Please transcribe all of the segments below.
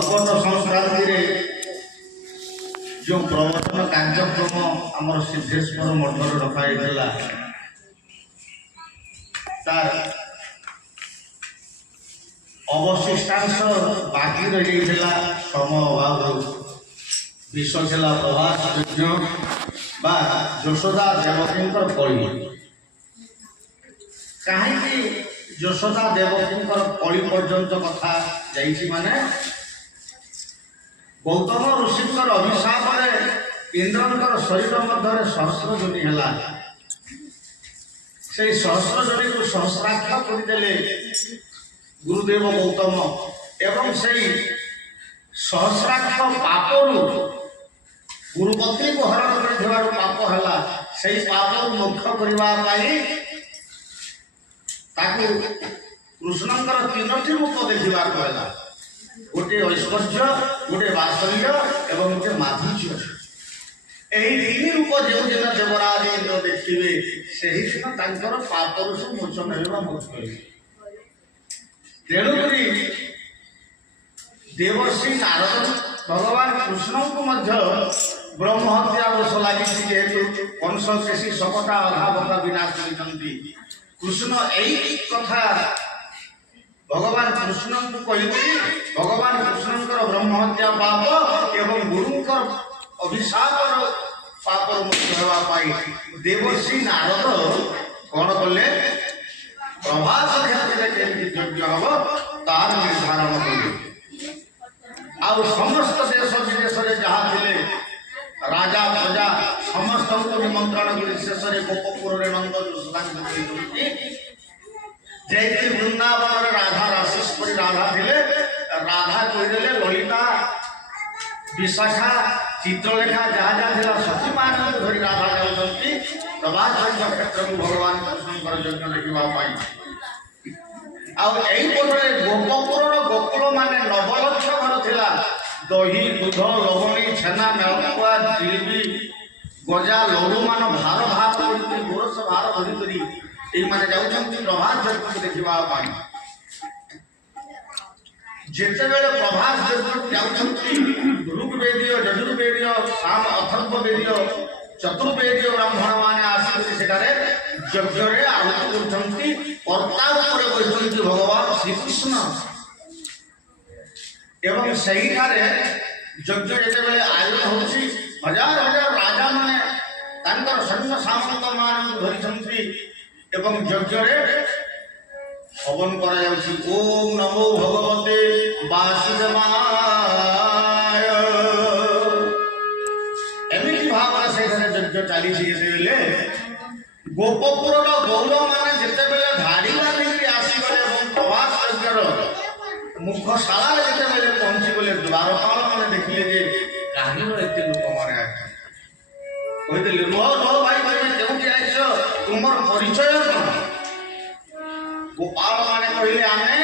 ମକର ସଂକ୍ରାନ୍ତିରେ ଯେଉଁ ପ୍ରବଚନ କାର୍ଯ୍ୟକ୍ରମ ଆମର ସିଦ୍ଧେଶ୍ୱର ମଠରେ ରଖାଯାଇଥିଲା ତାର ଅବଶିଷ୍ଟାଂଶ ବାକି ରହିଯାଇଥିଲା ସମୟ ଅଭାବରୁ। ବିଷୟ ଥିଲା ପ୍ରଭାସ ଯଜ୍ଞ ବା ଯଶୋଦା ଦେବକୀଙ୍କର କଳି। କାହିଁକି ଯଶୋଦା ଦେବକୀଙ୍କର କଳି ପର୍ଯ୍ୟନ୍ତ କଥା ଯାଇଛି ମାନେ ଗୌତମ ଋଷିଙ୍କର ଅଭିଶାପରେ ଇନ୍ଦ୍ରଙ୍କର ଶରୀର ମଧ୍ୟରେ ସହସ୍ର ଯୋନି ହେଲା। সেই সহস্র জনীକୁ সহস্রাক্ষ କରିଦେଲେ গুরুদেব গৌতম এবং সেই সহস্রাক্ষ পাপରୁ গুরুପତ୍ନୀକୁ ହରଣ କରିଥିବାରୁ ପାପ ହେଲା। সেই ପାପରୁ ମୋକ୍ଷ କରିବା ପାଇଁ ତାକୁ କୃଷ୍ଣଙ୍କର ତିନୋଟି ରୂପ ଦେଖିବାକୁ ହେଲା। ଗୋଟିଏ ଐଶ୍ୱର୍ଯ୍ୟ, ଗୋଟିଏ ବାତ୍ସଲ୍ୟ ଏବଂ ଗୋଟିଏ ମାଧୁର୍ଯ୍ୟ। ଏହି ତିନି ରୂପ ଯେଉଁଦିନ ଦେବରାଜ ଇନ୍ଦ୍ର ଦେଖିବେ ସେହିଦିନ ତାଙ୍କର ପାପରୁ ସବୁ ମୋଚନ ହେବା ମୁକ୍ତ ହେବେ। ତେଣୁକରି ଦେବର୍ଷି ନାରଦ ଭଗବାନ କୃଷ୍ଣଙ୍କୁ ମଧ୍ୟ ବ୍ରହ୍ମହତ୍ୟା ଦୋଷ ଲାଗିଛି। ଯେହେତୁ କଂସ କେଶୀ ଶକଟା ଅଧାବକା ବିନାଶ କରିଛନ୍ତି, କୃଷ୍ଣ ଏଇ କଥା ଭଗବାନ କୃଷ୍ଣଙ୍କୁ କହିକରି ଭଗବାନ କୃଷ୍ଣଙ୍କର ବ୍ରହ୍ମହତ୍ୟା ପାପ ଏବଂ ଗୁରୁଙ୍କର ଅଭିଶାପର ପାପରୁ ମୁକ୍ତ ହେବା ପାଇଁ ଦେବର୍ଷି ନାରଦ କ'ଣ କଲେ? ପ୍ରଭାସ କ୍ଷେତ୍ରରେ କେମିତି ଯଜ୍ଞ ହବ ତାର ନିର୍ଦ୍ଧାରଣ କଲେ। ଆଉ ସମସ୍ତ ଦେଶ ବିଦେଶରେ ଯାହା ଥିଲେ ରାଜା ପ୍ରଜା ସମସ୍ତଙ୍କୁ ନିମନ୍ତ୍ରଣ କରି ଶେଷରେ ଗୋପପୁରରେ ନନ୍ଦ ଯଶୋଦାଙ୍କୁ କହିଛନ୍ତି। ଯେହେତୁ ବୃନ୍ଦାବନରେ ରାଧା ରାଶେଶ୍ୱରୀ ରାଧା ଥିଲେ, ରାଧା କହିଦେଲେ ଲଳିତା ବିଶାଖା ଚିତ୍ରଲେଖା ଯାହା ଯାହା ଥିଲା ସତୀମାନଙ୍କୁ ଧରି ରାଧା ଯାଉଛନ୍ତି ପ୍ରଭାସ କ୍ଷେତ୍ରକୁ ଭଗବାନ କୃଷ୍ଣଙ୍କର ଯଜ୍ଞ ଦେଖିବା ପାଇଁ। ଆଉ ଏଇପଟରେ ଗୋପପୁରର ଗୋକୁଳ ମାନେ 9 ଲକ୍ଷ ଘର ଥିଲା। ଦହି ଦୁଧ ଲବଣୀ ଛେନା ମେଳକୁଆ ଜିଲିପି ଗଜା ଲଡୁମାନ ଭାର ଭାର କରିକି ଗୋରସ ଭାର ଧରିକରି ଏଇମାନେ ଯାଉଛନ୍ତି ପ୍ରଭାସ ଯଜ୍ଞକୁ ଦେଖିବା ପାଇଁ। ଯେତେବେଳେ ପ୍ରଭାସ ଯଜ୍ଞକୁ ଯାଉଛନ୍ତି ଋଗ୍ବେଦୀୟ ଯଜୁର୍ବେଦୀୟ ସାମ ଅଥର୍ବ ବେଦୀୟ ଚତୁର୍ବେଦୀୟ ବ୍ରାହ୍ମଣ ମାନେ ଆସିକି ସେଠାରେ ଯଜ୍ଞରେ ଆହୁତି କରୁଛନ୍ତି। କର୍ତ୍ତା ଉପରେ ବସିଛନ୍ତି ଭଗବାନ ଶ୍ରୀକୃଷ୍ଣ ଏବଂ ସେହିଠାରେ ଯଜ୍ଞ ଯେତେବେଳେ ଆୟୋଜନ ହେଉଛି ହଜାର ହଜାର ରାଜା ମାନେ ତାଙ୍କର ସୈନ୍ୟ ସାମନ୍ତ ମାନଙ୍କୁ ଧରିଛନ୍ତି ଏବଂ ଯଜ୍ଞରେ ହବନ କରାଯାଉଛି। ଓಂ ନମୋ ଭଗବତେ ବାସୁଦେବାୟ। ଏମିତି ଭାବରେ ସେଠାରେ ଯଜ୍ଞ ଚାଲିଛି। ଯେତେବେଳେ ଗୋପପୁରର ଗୌର ମାନେ ଯେତେବେଳେ ଧାଡ଼ି ବାନ୍ଧିକି ଆସିଗଲେ ଏବଂ ପ୍ରଭାସ ଯଜ୍ଞର ମୁଖଶାଳାରେ ଯେତେବେଳେ ପହଞ୍ଚିଗଲେ ଦ୍ୱାରପାଳ ମାନେ ଦେଖିଲେ ଯେ କାହିଁର ଏତେ ଲୋକମାନେ ଆସିଛନ୍ତି। କହିଦେଲେ ରୁହ ରୁହ ଭାଇ ତମେ କେଉଁଠି ଆସିଛ, ତୁମର ପରିଚୟ କ'ଣ? ଗୋପାଳ ମାନେ କହିଲେ ଆମେ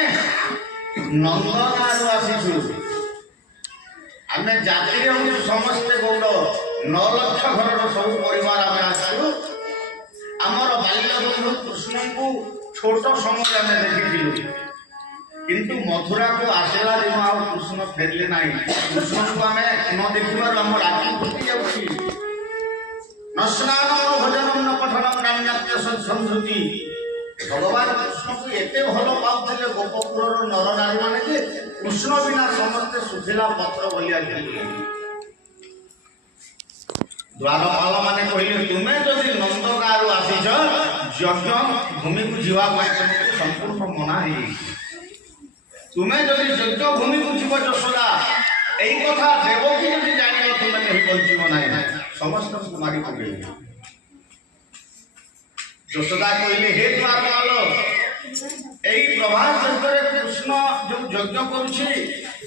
ନନ୍ଦଗାଁରୁ ଆସିଛୁ, ଆମେ ଜାତିରେ ହଉଛୁ ସମସ୍ତେ ଗୌଡ଼, 9 ଲକ୍ଷ ଘରର ସବୁ ପରିବାର ଆମେ ଆସିଛୁ। ଆମର ବାଲ୍ୟ ବନ୍ଧୁ କୃଷ୍ଣଙ୍କୁ ଛୋଟ ସମୟରେ ଆମେ ଦେଖିଥିଲୁ, କିନ୍ତୁ ମଥୁରାକୁ ଆସିଲା ଦିନ ଆଉ କୃଷ୍ଣ ଫେରିଲେ ନାହିଁ। କୃଷ୍ଣଙ୍କୁ ଆମେ ନ ଦେଖିବାରୁ ଆମ ରାତି ଫୁଟି ଯାଉଛି। ନ ସ୍ନାନମ ଭୋଜନମ ନ ପଠନମ ନାନ୍ୟତ୍ୟ ସଂସ୍କୃତି। ଭଗବାନ କୃଷ୍ଣଙ୍କୁ ଏତେ ଭଲ ପାଉଥିଲେ ଗୋପପୁରର ନରନାରୀ ମାନେ ଯେ କୃଷ୍ଣ ବିନା ସମସ୍ତେ ଶୁଖିଲା ପତ୍ର ଭଳିଆ ଥିଲେ। ଦ୍ୱାରପାଳ ମାନେ କହିଲେ ତୁମେ ଯଦି ନନ୍ଦଗାଁରୁ ଆସିଛ ଯଜ୍ଞ ଭୂମିକୁ ଯିବା ପାଇଁ ତୁମକୁ ସମ୍ପୂର୍ଣ୍ଣ ମନା ହେଇଯାଇଛି। ତୁମେ ଯଦି ଯଜ୍ଞ ଭୂମିକୁ ଯିବ ଯଶୋଦା, ଏଇ କଥା ଦେବକୀ ଯଦି ଜାଣିବ ତୁମେ କେହି ବଞ୍ଚିବ ନାହିଁ, ସମସ୍ତଙ୍କୁ ମାରି ପକେଇବ। ଯଶୋଦା କହିଲେ ହେ ଦ୍ୱାରପାଳ, ଏଇ ପ୍ରଭାସ ଯଜ୍ଞରେ କୃଷ୍ଣ ଯୋଉ ଯଜ୍ଞ କରୁଛି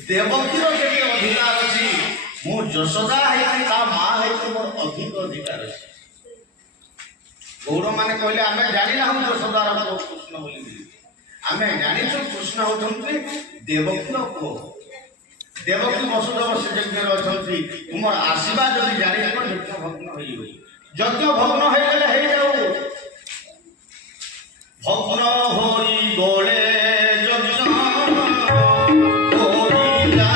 ଦେବକୀର କେତେ ଅଧିକାର ଅଛି? ମୁଁ ଯଶୋଦା ହେଇକି ତା ମା ହେଇକି ମୋର ଅଧିକ ଅଧିକାର ଅଛି। ଗୌର ମାନେ କହିଲେ ଆମେ ଜାଣିନାହୁଁ ଯଶୋଦାର ପୁଅ କୃଷ୍ଣ ବୋଲି, ଆମେ ଜାଣିଛୁ କୃଷ୍ଣ ହଉଛନ୍ତି ଦେବକୀର ପୁଅ। ଦେବକୀ ବସୁଦେବ ସେ ଯଜ୍ଞରେ ଅଛନ୍ତି, ତୁମର ଆସିବା ଯଦି ଜାଣିଥିବ ଯଜ୍ଞ ଭଗ୍ନ ହେଇଯିବ। ଯଜ୍ଞ ଭଗ୍ନ ହେଇଗଲେ ହେଇଯାଉ, ভগ্ন হই গলে যজ্ঞ করিলা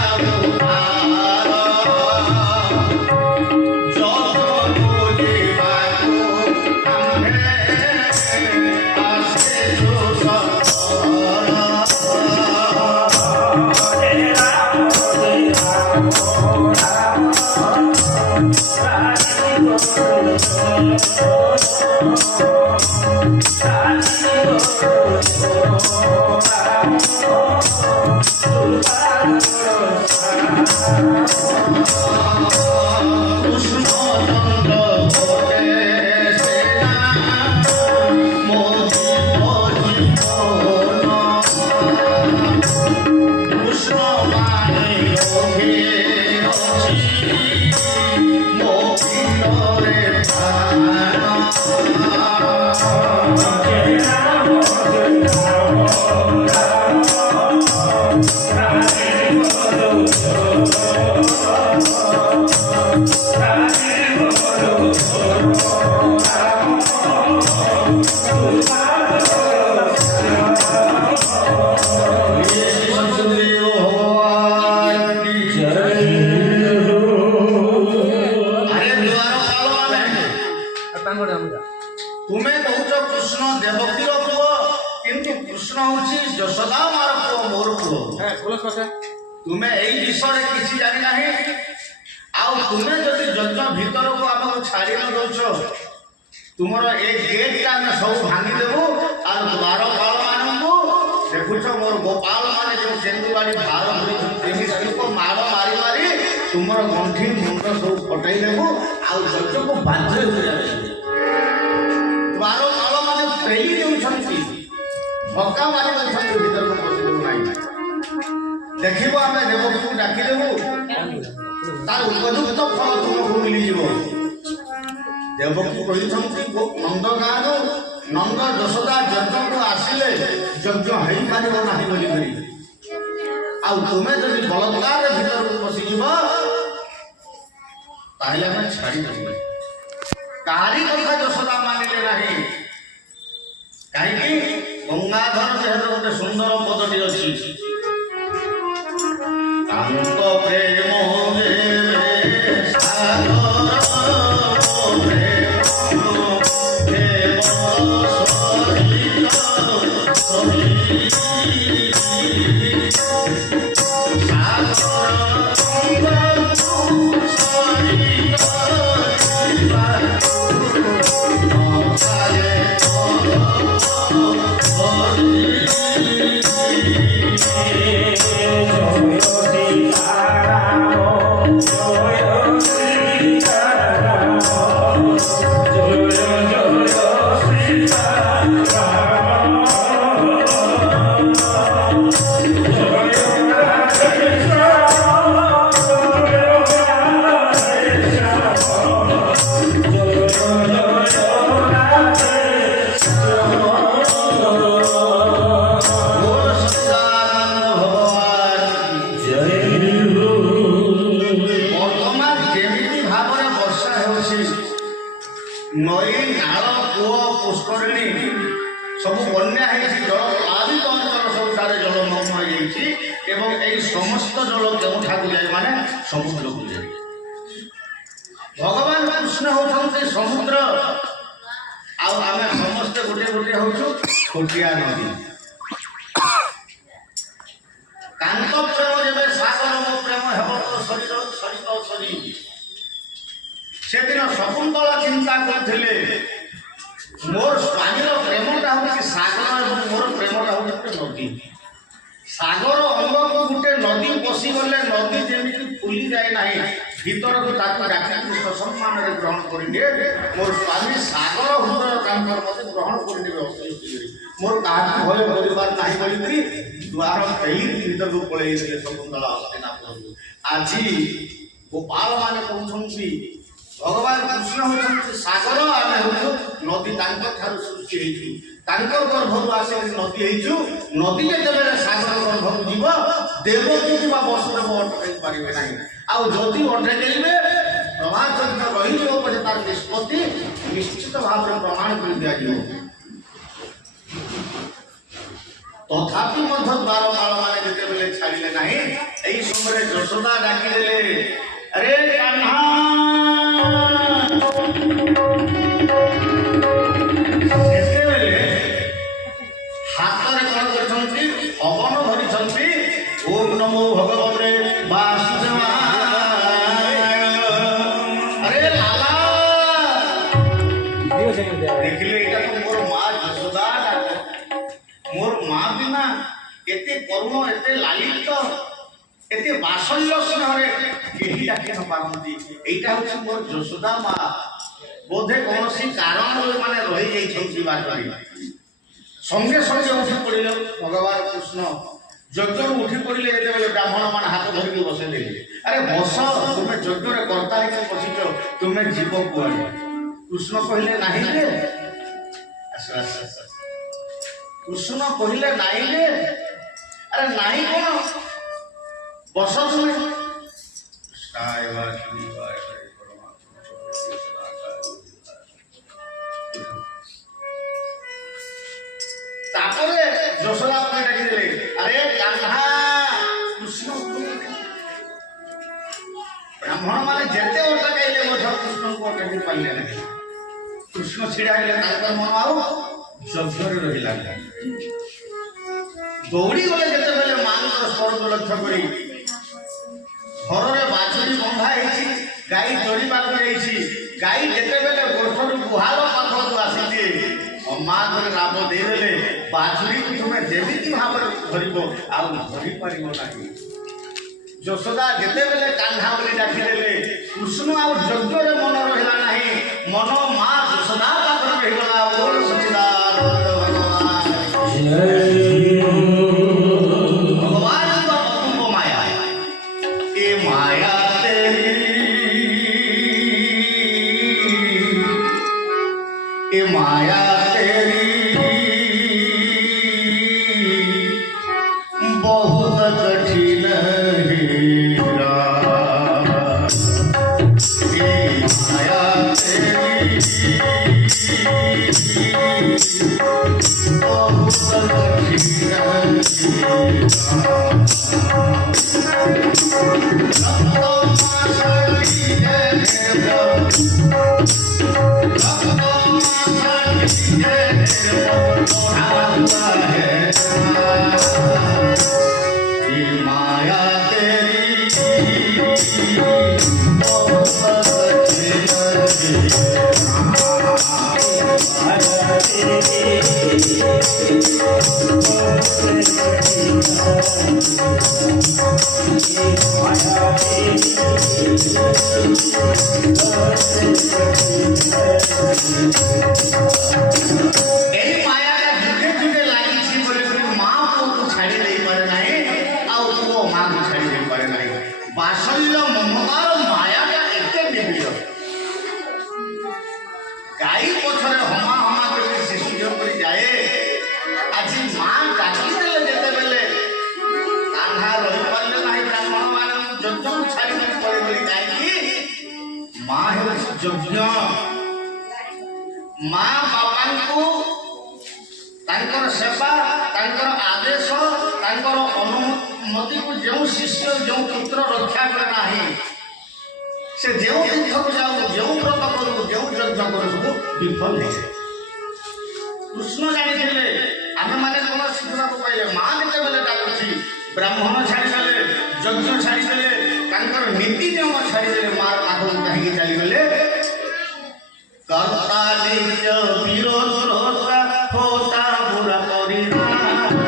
तुमे कौच कृष्ण देवकीर पुओ किंतु कृष्ण हूँ यशोदा मार पुओ मोर पुओ तुमे यही विषय किसी जानी ना आउ तुमे जदि यज्ञ भीतर को आमको छाड़ी न दौच तुमर ए गेट आम सब भांगीदेबू और द्वार पाल मानू देखुच मोर गोपाल माने जो सेंदुवाड़ी भार को माड़ मारी मारी तुमर गंठी मुंड सब फटाई देबू आउ यज्ञ को बाध्य द्वार पाल माने पेली देउछंती धक्का मारी देउछंती भीतर को पसिबो नाही देखिबो आमे देवकी को डाकी देबू तार उपयुक्त फल तुमको मिली जीवो देवकी कहिछंती नंद गाँव नंद यशोदा यज्ञ को आसिले यज्ञ हई पारिबो नाही बोली करी आ तुमे जदि बलात्कार भीतर को पसि जीव ताहले हम छाड़ी देबो कारी कथा यशोदा मानिले नाही काहेकि गंगाधर जेहर गोटे सुंदर पदटी अछि कांत प्रेम देवे सागर नई नाल कूह पुष्करिणी सब बन्या जल प्लावित अंचल सब जलमग्न हो समस्त जल केउठा को जाए माने समुद्र को जाए भगवान कृष्ण होते समुद्र आमे समस्ते गोटे गोटे हूँ छोटिया नदी कांत प्रेम जब सागर मो प्रेम हेब तो शरीर सरित सरी से दिन शकुंतला चिंता करते मोर स्वामीर प्रेमटा हूँ सागर और मोर प्रेमटा हूँ नदी सागर अंग को गोटे नदी पशि गले नदी जमी फुली जाए ना भीतर को डाकी सम्मान ग्रहण करेंगे मोर स्वामी सागर हृदय कांतर मत ग्रहण करेंगे मोर क्या भय परिवार नहीं बोली द्वार कहीं भीतर को पलि शकुंतला हस्तिनापुर आज गोपाल मान कहते भगवान कृष्ण होती सागर आम हूँ नदी सृष्टि गर्भर आस नदी नदी जिते सागर गर्भक जीव देवकी कि वसुदेव अटकई पारे ना आदि अटकईबे प्रमाणचंद्र रही पड़े तार निष्पत्ति निश्चित भाव में प्रमाण कर दिया तथापि द्वारपाल मैंने जिते छाड़े ना यही समय यशोदा डाकिदे अरे कान्हा हाथ में कौन कर हवन धरी ओम नमो भगवते वासुदेवाय अरे लाला देखिले এটা তো মোর মা যশোদা ডাক মোর মা বিনা এতে করুণ এতে লালিত এতে বাসল্য স্নেহরে কেহি ডাকি ন পারନ୍ତି এইটা হচ্ছে মোর যশোদা মা বোধে কোনসি কারণ মানে রহি যাইছন্তি বাটরি সঙ্গে সঙ্গে উঠি পড়িল ভগবান কৃষ্ণ যজ্ঞ উঠি পড়িলে যেতবে ব্রাহ্মণ মানে হাত ধরিকি বসে দেলে আরে বস তুমি যজ্ঞরে কর্তা হইকে বসিছ তুমি জীব কুয়াড়ে কৃষ্ণ কহিলে নাহি রে কৃষ্ণ কহিলে নাই রে আরে নাই কোন বস তুমি তারপরে যশোদা ডাকি দিলে আরে কাহ্না কৃষ্ণ ব্রাহ্মণ মানে যেতে ওটা গাইলে বোঝা কৃষ্ণଙ୍କୁ অଟକି ପାରିଲେ ନାହିଁ କୃଷ୍ଣ ଛିଡ଼ା ହେଲେ ତାଙ୍କର ମନ ଆଉ ଯଜ୍ଞରେ ରହିଲା ଦୌଡ଼ି ଗଲେ ଯେତେବେଳେ ମାଙ୍କର ସ୍ୱରକୁ ଲକ୍ଷ୍ୟ କରି ଘରରେ ବାଛୁରୀ ବନ୍ଧା ହେଇଛି ଗାଈ ଚରିବାକୁ ଯାଇଛି ଗାଈ ଯେତେବେଳେ ଗୋଠରୁ ଗୁହାଳ ପାଖକୁ ଆସିଛି ମା ଘରେ ରାବ ଦେଇଦେଲେ ବାଛୁରୀକୁ ତୁମେ ଯେମିତି ଭାବରେ ଧରିବ ଆଉ ଧରିପାରିବ ନାହିଁ ଯଶୋଦା ଯେତେବେଳେ କାହ୍ନା ବୋଲି ଡାକିଦେଲେ କୃଷ୍ଣ ଆଉ ଯଜ୍ଞରେ ମନ ରହିଲା ନାହିଁ ମନ ମା ଯଶୋଦା ପାଖରେ ରହିଗଲା ବୋଲ ସଚ୍ଚିଦାନନ୍ଦ ଭଗବାନଙ୍କ ଅପୂର୍ବ ମାୟା ଏ ମାୟା ଏ ମାୟା बहुत कठिन माया तेरी बहुत माया बासल्य ममतार मायाटा एते निबिड़ गाई पछरे हमा हमा कर शिशु करी जाए आज मां डाकी देले जेते बेले कान्हा रही पाले नाही ब्राह्मण मान यज्ञ छाड़ी कर पड़े बोली गाई की मां है यज्ञ मां बापा को तांकर सेवा तांकर आदेश तांकर अनुमति को जो शिष्य जो पुत्र रक्षा करे नाही से जो तीर्थ को जाओ जो व्रत करू जो यज्ञ करू सब विफल है कृष्ण जानी दिले आमे माने कोन शिक्षा को पाइले मां जेते बेले डाकुची ब्राह्मण छाड़ी देले यज्ञ छाड़ी देले तांकर नीति नियम छाड़ी देले मार आगो कहीं चली गले कर्ता निज विरोध होता होता बुरा परिणाम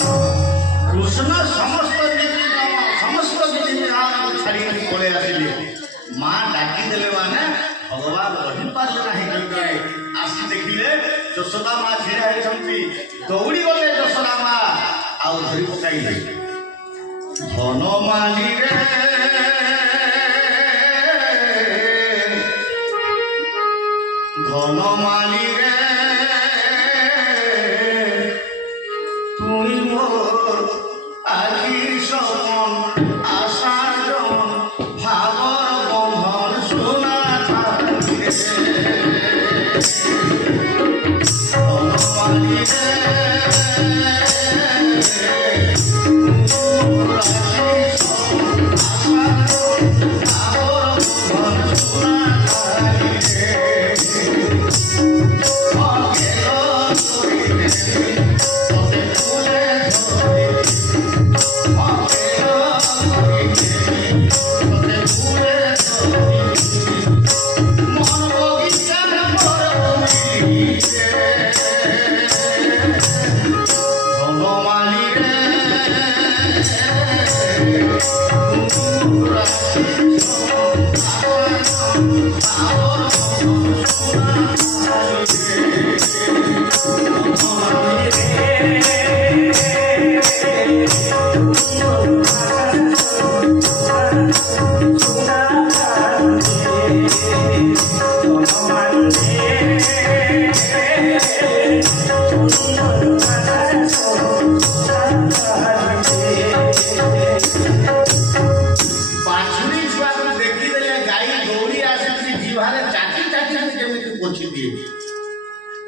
कृष्ण समस्त नीति छाड़ी पड़े आसिले माँ डाकी देले माने भगवान रही पारे ना आसी देखिले यशोदा माँ छिड़ा होती दौड़ी गले यशोदा माँ आउ धरी पकाइले धन माली रे धन माली रे तुई मोर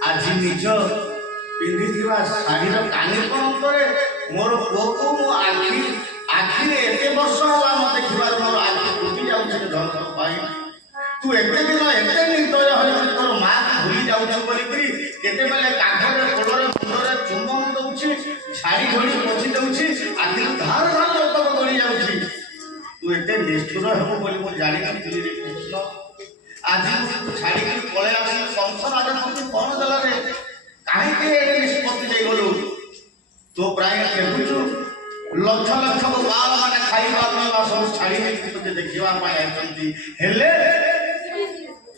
आज निज पिंधिथिबा शाढ़ीर कानी पंतरे मोर पुओ मो आखि एते वर्ष होला मत देखिबार मोर आखि फुटी जाउछ धन पाई तू एते दिन एते निर्दय होई तोर मां भूली जाउछ बोली करी केते बेले काखरे कोडरे मुंडरे चुम्बन दउछि शाढ़ी घोड़ी पोछि दउछि आखि धार धार लोक गली जाउछि तू एते निष्ठुर हेबो बोली मो जानि नथिली कृष्ण आज छाड़ी पळे आसी संसार आगे तुम कौन दल रे काहे के निष्पत्ति दे गलु तो प्राय देखुछु लक्ष लक्ष बाल माने खाइबा पिबा सब छाड़ी के देखिबा पाए आछंती हेले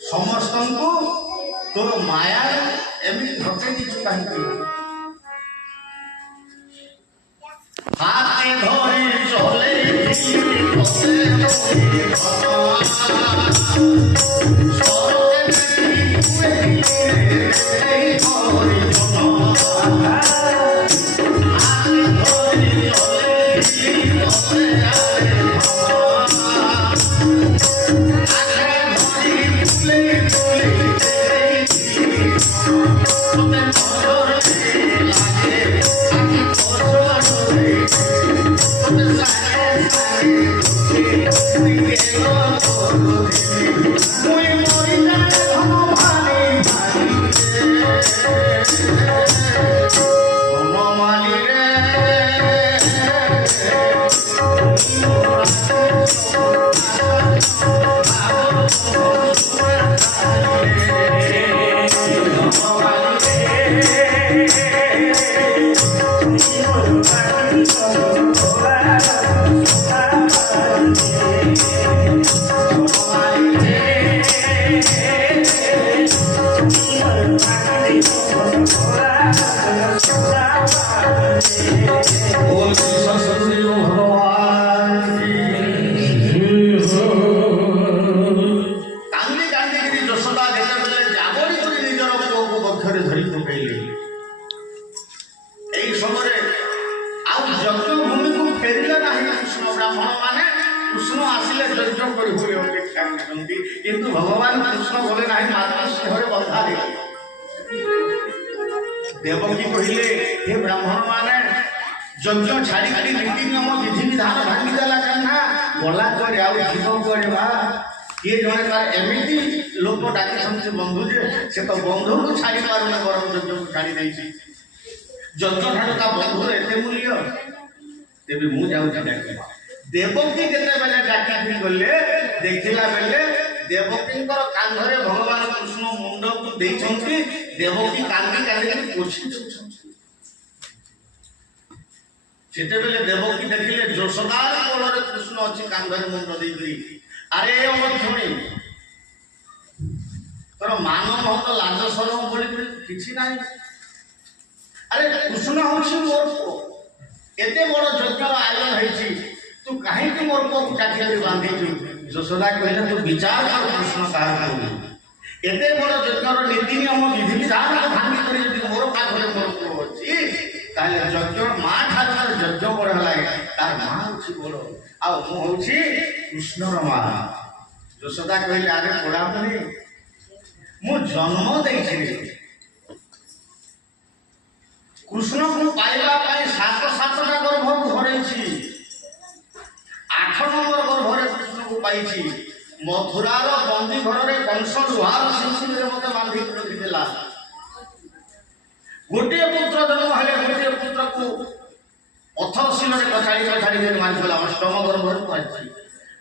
समस्तंकु तोर माया एमि धके दिछु काहे हाथे धरि चले किंतु भगवान कृष्ण बोले नहीं माता सिंहरे बंधा दे देवकी कहले हे ब्राह्मण माने यज्ञ छाड़ी खाली नीति नियम विधि विधान भांगी देला कन्हा गला करे आउ जीव करे बा ये जने तार एमिति लोक डाके समझे बंधु जे से तो बंधु को छाड़ी पारु ना गरम यज्ञ को छाड़ी देछि यज्ञ ठाडो का बंधु एते मूल्य तेबे मु जाउ डाके देवकी केते बेले डाकी गले देखिला बेले देवकी कांधरे भगवान कृष्ण मुंड को देछंती देवकी कांदी कांदी पोछि देछंती सेते बेले देवकी देखिले जोशदार कोलरे कृष्ण अछि कांधरे मुंड देई गई अरे ओ थोड़ी तोर मान महत लाज शरम बोली किछि नाही अरे कृष्ण होछि मोर को एते बड़ यज्ञर आयोजन हैछि तू काहे कि मोर को काटिया दे बांधी छु यशोदा कहले तू विचार कर कृष्ण काहे कहू एते बड़ यज्ञर नीति नियम विधि विधान को भांगी करी जदि मोर पाखरे मोर को अछि ताले यज्ञ मा ठाकुर यज्ञ बड़ लागे तार मा होछि बड़ आ मु होछि कृष्णर मा यशोदा कहले अरे पोड़ा मनी मु जन्म देछि कृष्ण को पाइबा पाई सात सातटा गर्भ भरेछि 8 नंबर गर्भरे कृष्ण को पाइछि मथुरार बंदी घर रे कंस लुहार शिशिर रे मते बांधी रखि देला गोटे पुत्र जन्म हेले गोटे पुत्र को पत्थर शिल रे कछाड़ी दे मारि देला अष्टम गर्भरे पाइछि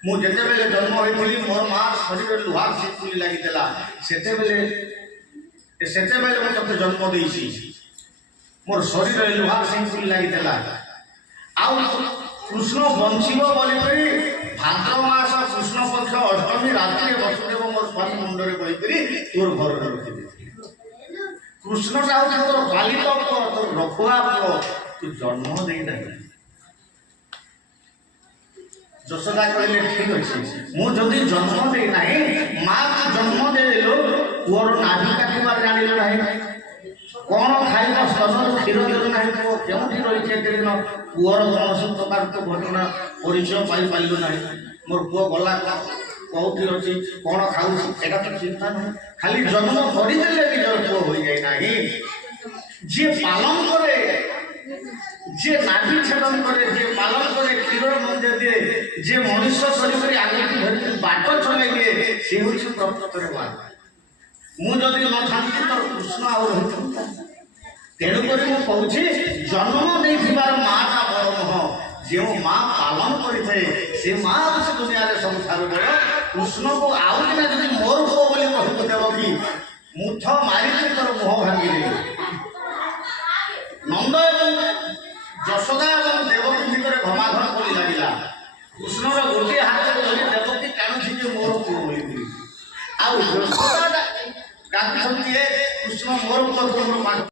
मु जेते बेले जन्म होइथिली मोर मां शरीर रे लुहार शिशिर लागि देला सेते बेले मु तते जन्म देइछि मोर शरीर रे लुहार शिशिर लागि देला आउ কৃষ্ণ বঞ্চিব বলি ভাদ্র মাস কৃষ্ণ পক্ষ অষ্টমী রাত্রে বসুদেব মোর স্বামী মুন্ডরে বইকরি তোর ঘরে রখিবি। কৃষ্ণটা হচ্ছে তোর পালিত পুଅ, তোর ରଖୁଆ ପୁଅ, ତୁ ଜନ୍ମ ଦେଇନାହିଁ। ଯଶୋଦା କହିଲେ ଠିକ ଅଛି, ମୁଁ ଯଦି ଜନ୍ମ ଦେଇନାହିଁ, ମା ତୁ ଜନ୍ମ ଦେଇଦେଲୁ, ପୁଅର ନାଭି କାଟିବାର ଜାଣିଲୁ ନାହିଁ, କଣ ଖାଇବ ସ୍ତନରୁ କ୍ଷୀର ଦେଲୁ ନାହିଁ, ପୁଅ କେଉଁଠି ରହିଛି ଏତେ ଦିନ, ପୁଅର କୌଣସି ପ୍ରକାର ତ ଘଟଣା ପରିଚୟ ପାଇପାରିଲୁ ନାହିଁ, ମୋର ପୁଅ ଗଲା କୋଉଠି ଅଛି, କଣ ଖାଉଛି, ଏଟା ତ ଚିନ୍ତା ନାହିଁ, ଖାଲି ଜନ୍ମ କରିଦେଲେ ନିଜର ପୁଅ ହୋଇଯାଏ ନାହିଁ। ଯିଏ ପାଳନ କରେ, ଯିଏ ନାଭି ଛେଦନ କରେ, ଯିଏ ପାଳନ କରେ, କ୍ଷୀର ମଧ୍ୟ ଦିଏ, ଯିଏ ମଣିଷ କରିକରି ଆଗକୁ ଧରିକି ବାଟ ଚଲେଇ ଦିଏ, ସେ ହେଉଛି ପ୍ରକୃତରେ ମା। ମୁଁ ଯଦି ନଥାନ୍ତି ତ କୃଷ୍ଣ ଆଉ ରହିଥାନ୍ତା। ତେଣୁକରି ମୁଁ କହୁଛି ଜନ୍ମ ଦେଇଥିବାର ମାଟା ବଡ଼ ନୁହଁ, ଯେଉଁ ମା ପାଳନ କରିଥାଏ ସେ ମା ହେଉଛି ଦୁନିଆରେ ସବୁଠାରୁ ବଡ଼। କୃଷ୍ଣକୁ ଆଉ ଦିନେ ଯଦି ମୋର ପୁଅ ବୋଲି କହିବୁ ଦେବ କି ମୁଠ ମାରିକି ତୋର ମୁହଁ ଭାଙ୍ଗିଦେବି। ନନ୍ଦ ଏବଂ ଯଶୋଦା ଏବଂ ଦେବକୀ ଭିତରେ ଘମାଘମ ପରି ଲାଗିଲା। କୃଷ୍ଣର ଗୋଟିଏ ହାତରେ ଧରି ଦେବକୀ ଟାଣୁଛି ଯେ ମୋର ପୁଅ ବୋଲି, ଆଉ ଯଶୋଦା କାନ୍ଦୁଛନ୍ତି କୃଷ୍ଣ ମୋର ପୁଅ, ମୋର